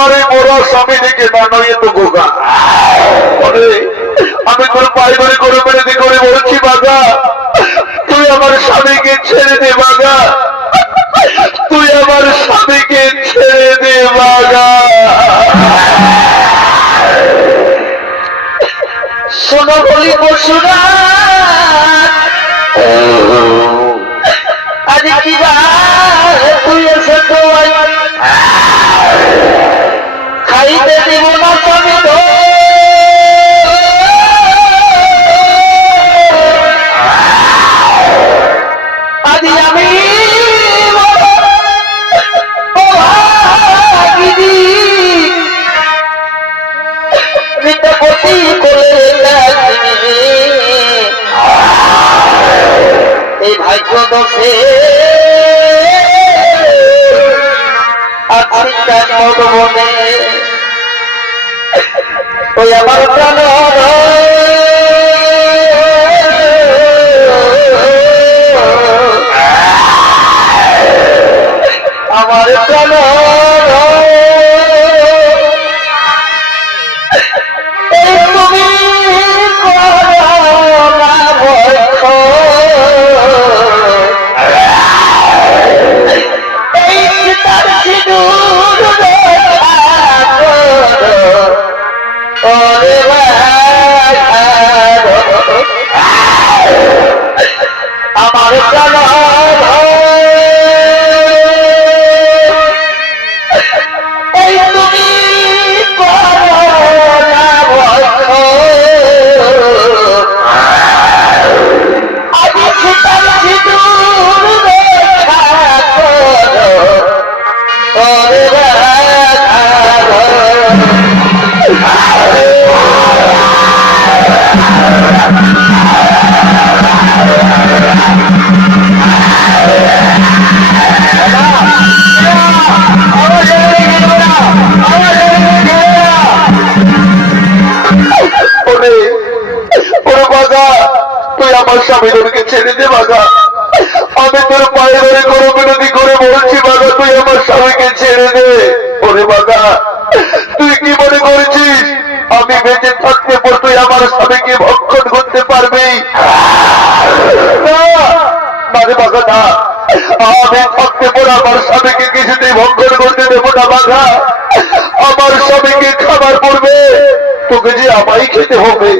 আমার এই বড় স্বামী দিকে না নয় তো গোগা আমি তোর পায়ে ধরে করে মেরে করে বলছি বাগা তুই আমার স্বামীকে ছেড়ে দে বাগা তুই আমার স্বামীকে ছেড়ে দে বাগা শোনো বলি পশুরা আজ কি তুই এসে তো খাইতে দিব না স্বামী তো আজ আমি মিথ্যাপতি করে এই ভাগ্য দোষে আছি মনে ওই আমার প্রাণ আমার প্রাণ আমার প্রাণ এই তুমি আমার স্বামীদেরকে ছেড়ে দে বাগা আমি তোর পায়ে ধরে করে বিনতি করে বলছি বাগা তুই আমার স্বামীকে ছেড়ে দে ওরে বাগা তুই কি মনে করেছিস আমি বেঁচে থাকতে পর তুই আমার স্বামীকে ভক্ষণ করতে পারবি না রে বাগা না আমি থাকতে পর আমার স্বামীকে কিছুতেই ভক্ষণ করতে দেবো না বাগা আমার স্বামীকে খাবার পড়বে তোকে যে আমায় খেতে হবে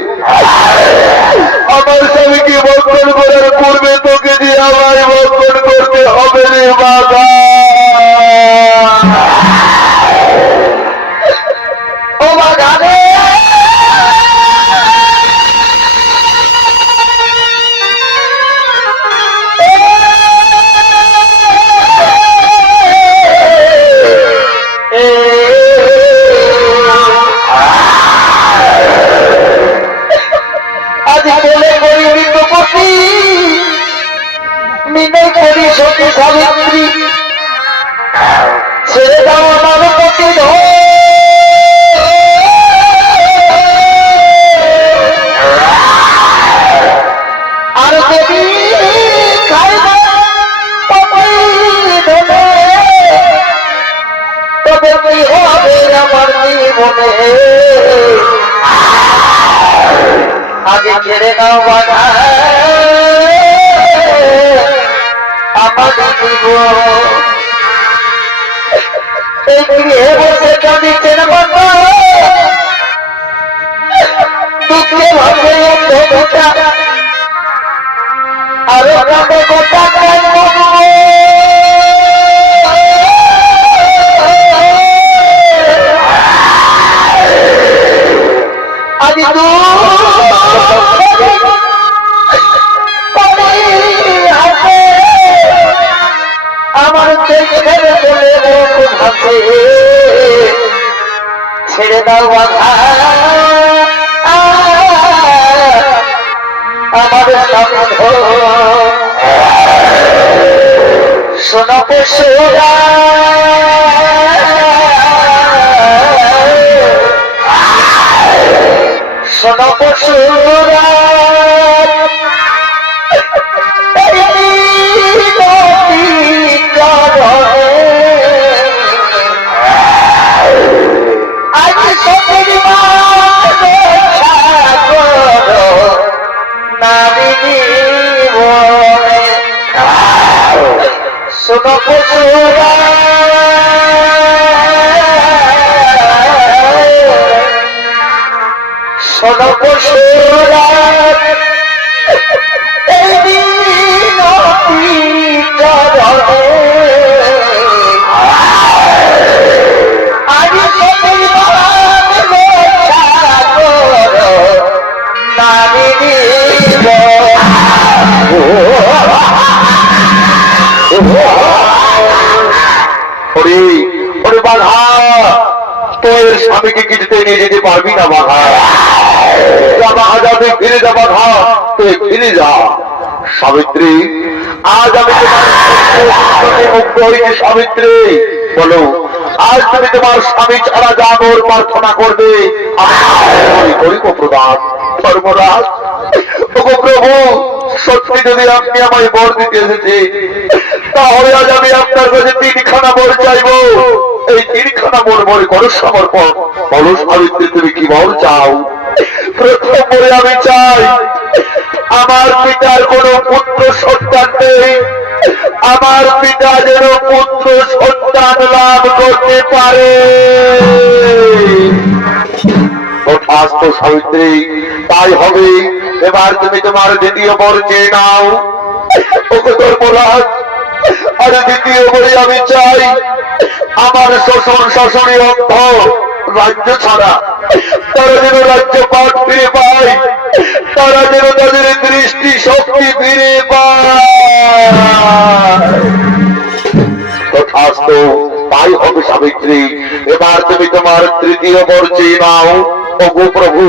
আমার স্বামীকে ভক্ষণ করার পূর্বে তোকে যে আমায় ভক্ষণ করতে হবে রে বাবা ও বাবা রে করি সতী সাবিত্রী ছেড়ে দাও আমার পতি আর যদি তবে কি হবে আমার জীবনে আগে ছেড়ে দাও বাধা আমার জীবন এই গৃহে বসে কাঁদিছেন বাবা দুঃখে ভাবে গোটা আরো কাঁদে গোটা আদি আমার ছেড়ে দাও বাধা আমার শোনো পশুরা শোনো পশুরা শোনো পশুরা এই মিনতি চরণে আমি সকল রক্ষা করো নারী ওরে ওরে বাঘা তোর স্বামীকে কিছুতে নিয়ে যেতে পারবি না বাঘা বাঘা যাবে ফিরে যা বাঘা তুই ফিরে যা সাবিত্রী আজ আমি তোমার মুক্ত হয়েছি সাবিত্রী বলো আজ তুমি তোমার স্বামী ছাড়া যা মোর প্রার্থনা করবে আমি করিব প্রদান ধর্মরাজ ওগো প্রভু সত্যি যদি আপনি আমায় বর দিতে এসেছে তাহলে আজ আমি আপনার কাছে 3খানা বর চাইব এই 3খানা বর করো সমর্পণ বলো সাবিত্রী তুমি কি বর চাও প্রথম বলে আমি চাই আমার পিতার কোন পুত্র সন্তান নেই আমার পিতা যেন পুত্র সন্তান লাভ করতে পারে তথাস্তু সাবিত্রী তাই হবে এবার তুমি তোমার দ্বিতীয় বর চেয়ে নাও ওকে ধর্মরাজ আর দ্বিতীয় বলে আমি চাই আমার শ্বশুর শাশুড়ি অর্থ রাজ্য ছাড়া তারা যেন রাজ্যপাট ফিরে পায় তারা যেন তাদের দৃষ্টি শক্তি ফিরে পায় তথাস্তু তাই হবে সাবিত্রী এবার তুমি তোমার তৃতীয় বর চেয়ে নাও ওগো প্রভু